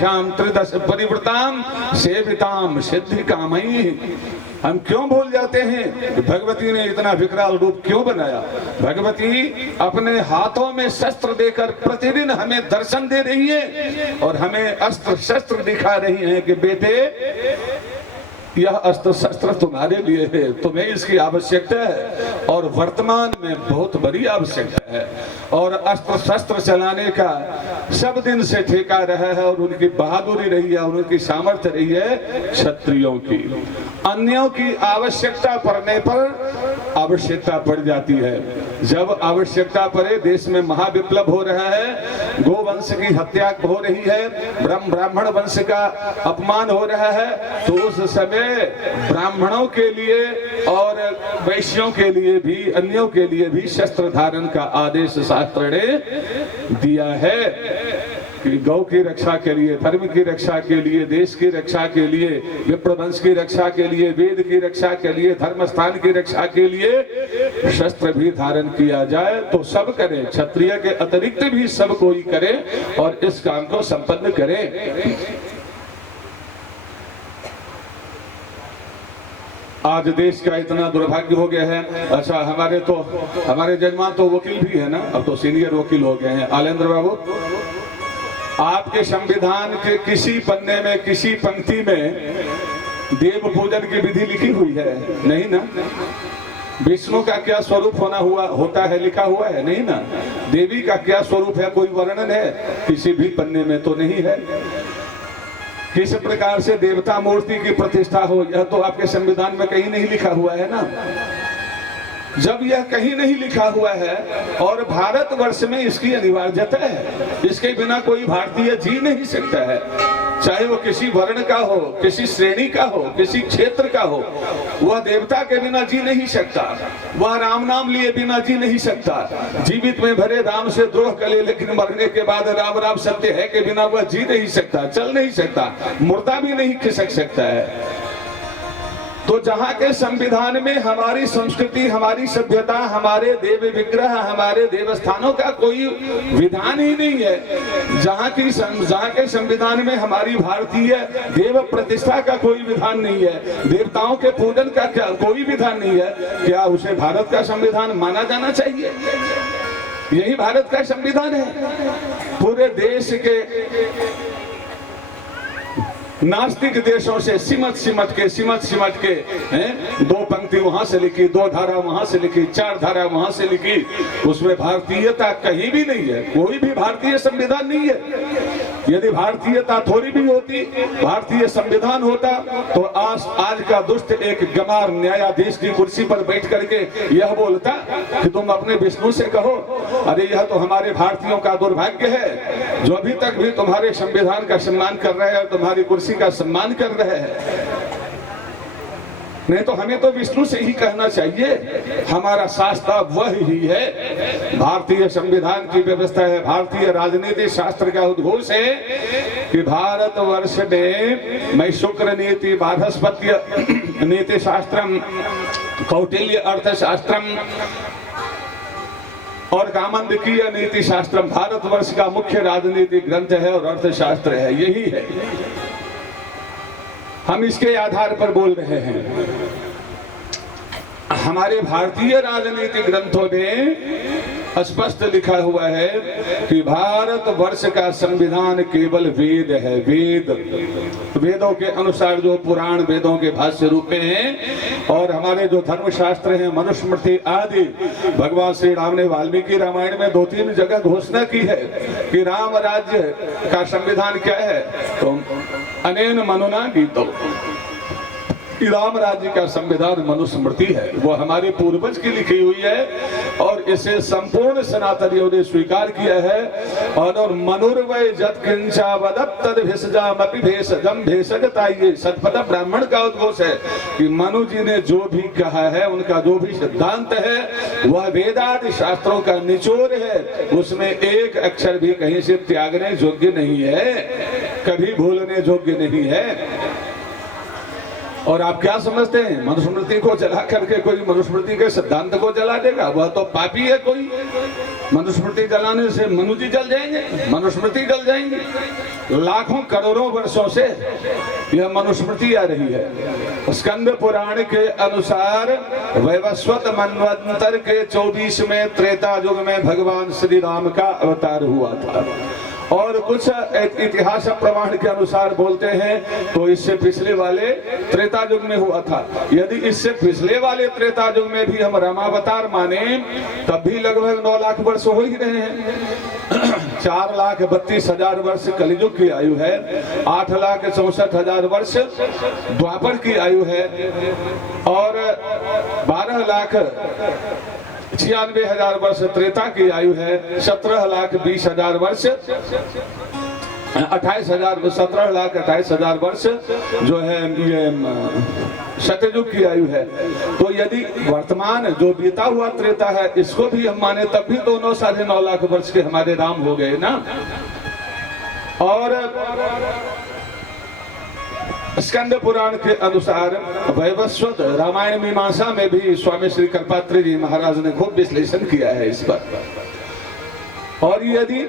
श्याम त्रिदश परिवृताम सेविताम सिद्धि कामई। हम क्यों भूल जाते हैं कि भगवती ने इतना विकराल रूप क्यों बनाया? भगवती अपने हाथों में शस्त्र देकर प्रतिदिन हमें दर्शन दे रही है और हमें अस्त्र शस्त्र दिखा रही है कि बेटे यह अस्त्र शस्त्र तुम्हारे लिए है, तुम्हें इसकी आवश्यकता है और वर्तमान में बहुत बड़ी आवश्यकता है। और अस्त्र शस्त्र चलाने का सब दिन से ठेका रहा है और उनकी बहादुरी रही है, उनकी सामर्थ्य रही है क्षत्रियों की। अन्यों की आवश्यकता पड़ने पर आवश्यकता पड़ जाती है। जब आवश्यकता पड़े, देश में महाविप्लव हो रहा है, गोवंश की हत्या हो रही है, ब्राह्मण वंश का अपमान हो रहा है, तो उस समय ब्राह्मणों के लिए और वैश्यों के लिए भी, अन्यों के लिए भी शस्त्र धारण का आदेश शास्त्र ने दिया है कि गौ की रक्षा के लिए, धर्म की रक्षा के लिए, देश की रक्षा के लिए, विप्रवंश की रक्षा के लिए, वेद की रक्षा के लिए, धर्म स्थान की रक्षा के लिए शस्त्र भी धारण किया जाए तो सब करें, क्षत्रिय के अतिरिक्त भी सब कोई करे और इस काम को संपन्न करे। आज देश का इतना दुर्भाग्य हो गया है। अच्छा, हमारे जजमान तो वकील भी है ना, अब तो सीनियर वकील हो गए हैं। आलेंद्र बाबू, आपके संविधान के किसी पन्ने में, किसी पंक्ति में देव पूजन की विधि लिखी हुई है? नहीं ना। विष्णु का क्या स्वरूप होता है लिखा हुआ है? नहीं ना। देवी का क्या स्वरूप है, कोई वर्णन है? किसी भी पन्ने में तो नहीं है। किस प्रकार से देवता मूर्ति की प्रतिष्ठा हो, यह तो आपके संविधान में कहीं नहीं लिखा हुआ है ना। जब यह कहीं नहीं लिखा हुआ है और भारतवर्ष में इसकी अनिवार्यता है, इसके बिना कोई भारतीय जी नहीं सकता है, चाहे वो किसी वर्ण का हो, किसी श्रेणी का हो, किसी क्षेत्र का हो, वह देवता के बिना जी नहीं सकता, वह राम नाम लिए बिना जी नहीं सकता। जीवित में भरे राम से द्रोह करे, लेकिन मरने के बाद राम राम सत्य है के बिना वह जी नहीं सकता, चल नहीं सकता, मुर्दा भी नहीं खिसक सकता है। तो जहाँ के संविधान में हमारी संस्कृति, हमारी सभ्यता, हमारे देव विग्रह, हमारे देवस्थानों का कोई विधान ही नहीं है, जहाँ के संविधान में हमारी भारतीय देव प्रतिष्ठा का कोई विधान नहीं है, देवताओं के पूजन का कोई विधान नहीं है, क्या उसे भारत का संविधान माना जाना चाहिए? यही भारत का संविधान है। पूरे देश के नास्तिक देशों से सिमट सिमट के हैं, दो पंक्ति वहां से लिखी, दो धारा वहां से लिखी, चार धारा वहां से लिखी, उसमें भारतीयता कहीं भी नहीं है, कोई भी भारतीय संविधान नहीं है। यदि भारतीयता थोड़ी भी होती, भारतीय संविधान होता, तो आज का दुष्ट एक गमार न्यायाधीश की कुर्सी पर बैठ करके यह बोलता कि तुम अपने विष्णु से कहो, अरे यह तो हमारे भारतीयों का दुर्भाग्य है जो अभी तक भी तुम्हारे संविधान का सम्मान कर रहे हैं, तुम्हारी कुर्सी का सम्मान कर रहे हैं। नहीं तो हमें तो विष्णु से ही कहना चाहिए, हमारा शास्त्र वह ही है। भारतीय संविधान की व्यवस्था है, भारतीय राजनीति शास्त्र का उद्घोष है कि भारतवर्ष में मैं शुक्र नीति, बाधस्पत्य नीति शास्त्रम, कौटिल्य अर्थशास्त्रम और कामंडकीय नीति शास्त्रम भारतवर्ष का मुख्य राजनीतिक ग्रंथ है और अर्थशास्त्र है, यही है। हम इसके आधार पर बोल रहे हैं। हमारे भारतीय राजनीतिक ग्रंथों में स्पष्ट लिखा हुआ है कि भारतवर्ष का संविधान केवल वेद है, वेदों के अनुसार जो पुराण वेदों के भाष्य रूप में हैं, और हमारे जो धर्मशास्त्र हैं, मनुस्मृति आदि, भगवान श्री राम ने वाल्मीकि रामायण में 2-3 जगह घोषणा की है कि राम राज्य का संविधान क्या है, तो अनेन मनुना गीतो, राम राज्य का संविधान मनुस्मृति है, वो हमारे पूर्वज की लिखी हुई है और इसे संपूर्ण सनातनियों ने स्वीकार किया है। और मनुर्वय जत किंचा वदत तद भेषजामपि भेषजम भेषजताइए, सतपथ ब्राह्मण का उद्घोष है कि मनु जी ने जो भी कहा है, उनका जो भी सिद्धांत है, वह वेदादि शास्त्रों का निचोड़ है, उसमें एक अक्षर भी कहीं से त्यागने योग्य नहीं है, कभी भूलने योग्य नहीं है। और आप क्या समझते हैं मनुस्मृति को जला करके कोई मनुस्मृति के सिद्धांत को जला देगा? वह तो पापी है। कोई मनुस्मृति जलाने से मनु जी जल जाएंगे, मनुस्मृति जल जाएंगी। लाखों करोड़ों वर्षों से यह मनुस्मृति आ रही है। स्कंद पुराण के अनुसार वैवस्वत मनवंतर के 24वें त्रेता युग में भगवान श्री राम का अवतार हुआ था। और कुछ इतिहास प्रमाण के अनुसार बोलते हैं तो इससे पिछले वाले त्रेता युग में हुआ था। यदि इससे पिछले वाले त्रेता युग में भी हम रामावतार माने तब भी लगभग 9 लाख वर्ष हो ही रहे हैं। 4,32,000 वर्ष कलियुग की आयु है, 8,64,000 वर्ष द्वापर की आयु है और 12,96,000 वर्ष त्रेता की आयु है, 17,20,000 वर्ष 17,28,000 वर्ष जो है ये सत्ययुग की आयु है। तो यदि वर्तमान जो बीता हुआ त्रेता है इसको भी हम माने तब भी तो 9-9.5 लाख वर्ष के हमारे राम हो गए ना। और स्कंद पुराण के अनुसार वैवस्वत रामायण मीमांसा में भी स्वामी श्री कल्पात्री जी महाराज ने खूब विश्लेषण किया है इस पर। और यदि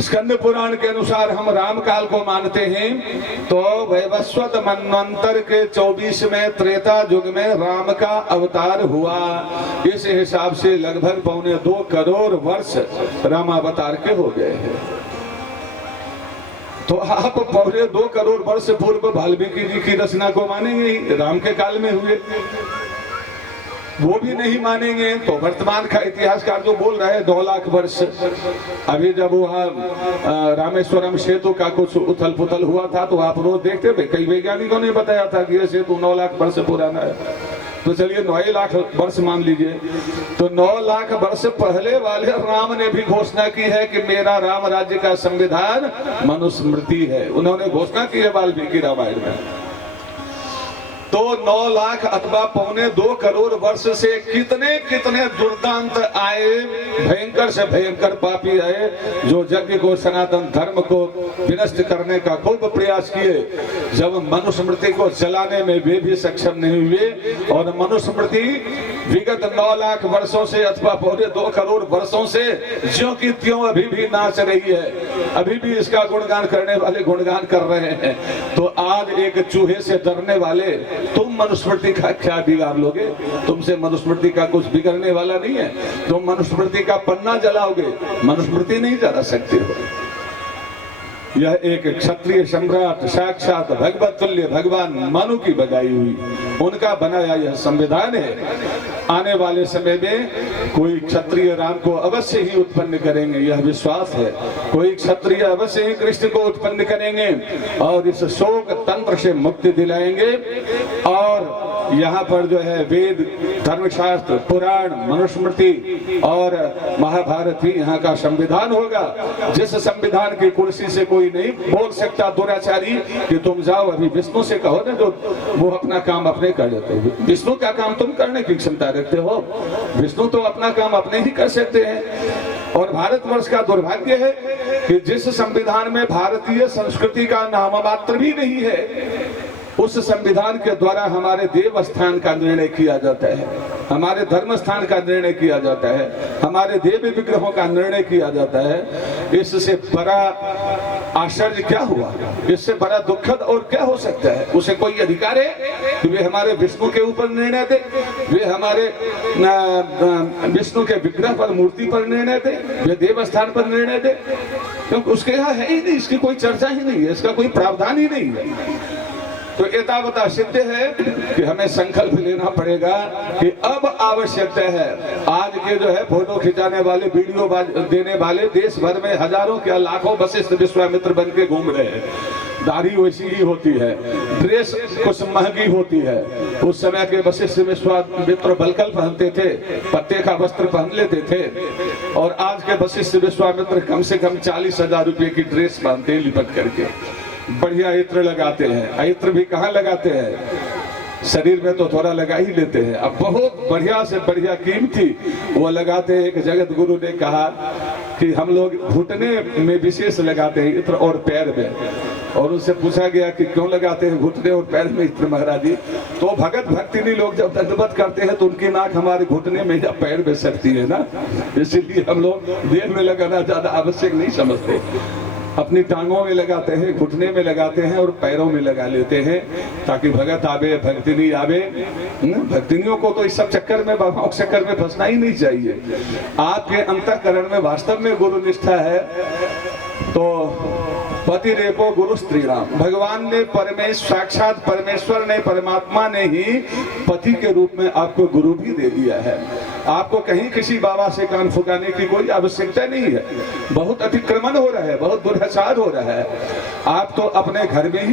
स्कंद पुराण के अनुसार हम राम काल को मानते हैं तो वैवस्वत मनवंतर के 24वें त्रेता युग में राम का अवतार हुआ। इस हिसाब से लगभग 2.25 करोड़ वर्ष रामावतार के हो गए हैं। तो आप 2.25 करोड़ वर्ष पूर्व वाल्मीकि जी की रचना को मानेंगे ही, राम के काल में हुए, वो भी नहीं मानेंगे तो वर्तमान का इतिहासकार जो बोल रहा है 2 लाख वर्ष। अभी जब वहाँ रामेश्वरम सेतु का कुछ उथल पुथल हुआ था तो आप रोज देखते थे, कई वैज्ञानिकों ने बताया था कि ये सेतु 9 लाख वर्ष पुराना है। तो चलिए 9 लाख वर्ष मान लीजिए, तो 9 लाख वर्ष पहले वाले राम ने भी घोषणा की है कि मेरा राम राज्य का संविधान मनुस्मृति है। उन्होंने घोषणा की है वाल्मीकि रामायण में। तो 9 लाख अथवा 2.25 करोड़ वर्ष से कितने कितने दुर्दांत आए, भयंकर से भयंकर पापी आए जो यज्ञ को, सनातन धर्म को विनष्ट करने का खूब प्रयास किए। जब मनुस्मृति को जलाने में वे भी सक्षम नहीं हुए और मनुस्मृति विगत 9 लाख वर्षों से अथवा 2.25 करोड़ वर्षों से ज्यों की त्यों अभी भी नाच रही है, अभी भी इसका गुणगान करने वाले गुणगान कर रहे हैं। तो आज एक चूहे से डरने वाले तुम मनुस्मृति का क्या बिगाड़ लोगे? तुमसे मनुस्मृति का कुछ बिगड़ने वाला नहीं है। तुम मनुस्मृति का पन्ना जलाओगे, मनुस्मृति नहीं जला सकते हो। यह एक क्षत्रिय सम्राट साक्षात भगवत तुल्य भगवान मनु की बनाई हुई, उनका बनाया यह संविधान है। आने वाले समय में कोई क्षत्रिय राम को अवश्य ही उत्पन्न करेंगे, यह विश्वास है। कोई क्षत्रिय अवश्य ही कृष्ण को उत्पन्न करेंगे और इस शोक तंत्र से मुक्ति दिलाएंगे। और यहाँ पर जो है वेद, धर्मशास्त्र, पुराण, मनुस्मृति और महाभारत ही यहाँ का संविधान होगा। जिस संविधान की कुर्सी से कोई नहीं बोल सकता दुराचारी कि तुम जाओ अभी विष्णु से कहो ना, जो वो अपना काम अपने कर देते हो। विष्णु का काम तुम करने की क्षमता रखते हो, विष्णु तो अपना काम अपने ही कर सकते हैं। और भारतवर्ष का दुर्भाग्य है कि जिस संविधान में भारतीय संस्कृति का नाम मात्र भी नहीं है, उस संविधान के द्वारा हमारे देव स्थान का निर्णय किया जाता है, हमारे धर्म स्थान का निर्णय किया जाता है, हमारे देव विग्रहों का निर्णय किया जाता है। इससे बड़ा आश्चर्य क्या हुआ? इससे बड़ा दुखद और क्या हो सकता है? उसे कोई अधिकार है कि वे हमारे विष्णु के ऊपर निर्णय दे, वे हमारे विष्णु के विग्रह पर, मूर्ति पर निर्णय दे, वे देव स्थान पर निर्णय दे? क्योंकि उसके यहाँ है ही नहीं, इसकी कोई चर्चा ही नहीं है, इसका कोई प्रावधान ही नहीं है। तो एतावता सिद्ध है कि हमें संकल्प लेना पड़ेगा कि अब आवश्यकता है। आज के जो है फोटो खिंचाने वाले, वीडियो देने वाले देश भर में हजारों क्या लाखों वशिष्ठ विश्वामित्र बन के घूम रहे हैं। दाढ़ी वैसी ही होती है, ड्रेस कुछ महंगी होती है। उस समय के वशिष्ठ विश्वामित्र बलकल पहनते थे, पत्ते का वस्त्र पहन लेते थे, और आज के वशिष्ठ विश्वामित्र कम से कम 40,000 रुपए की ड्रेस पहनते हैं लिपट करके। बढ़िया इत्र लगाते हैं, इत्र भी कहाँ लगाते हैं, शरीर में तो थोड़ा लगा ही लेते हैं। अब बहुत बढ़िया से बढ़िया कीमती वो लगाते हैं। एक जगत गुरु ने कहा कि हम लोग घुटने में विशेष लगाते हैं इत्र और पैर में, और उनसे पूछा गया कि क्यों लगाते हैं घुटने और पैर में इत्र महाराज जी? तो भगत भक्तिनी लोग जब दंडवत करते हैं तो उनकी नाक हमारे घुटने में या पैर में सकती है ना, इसीलिए हम लोग देह में लगाना ज्यादा आवश्यक नहीं समझते। अपनी टांगों में लगाते हैं, घुटने में लगाते हैं और पैरों में लगा लेते हैं, ताकि भगत आवे, भक्तिनी आवे। भक्तिनियों को तो इस सब चक्कर में, बाबाओं के चक्कर में फंसना ही नहीं चाहिए। आपके अंतःकरण में वास्तव में गुरु निष्ठा है तो पति रेपो गुरु स्त्री राम, भगवान ने साक्षात परमेश्वर ने, परमात्मा ने ही पति के रूप में आपको गुरु भी दे दिया है। आपको कहीं किसी बाबा से कान फुकाने की कोई आवश्यकता नहीं है। बहुत अतिक्रमण हो रहा है, बहुत दुराचार हो रहा है। आप तो अपने घर में ही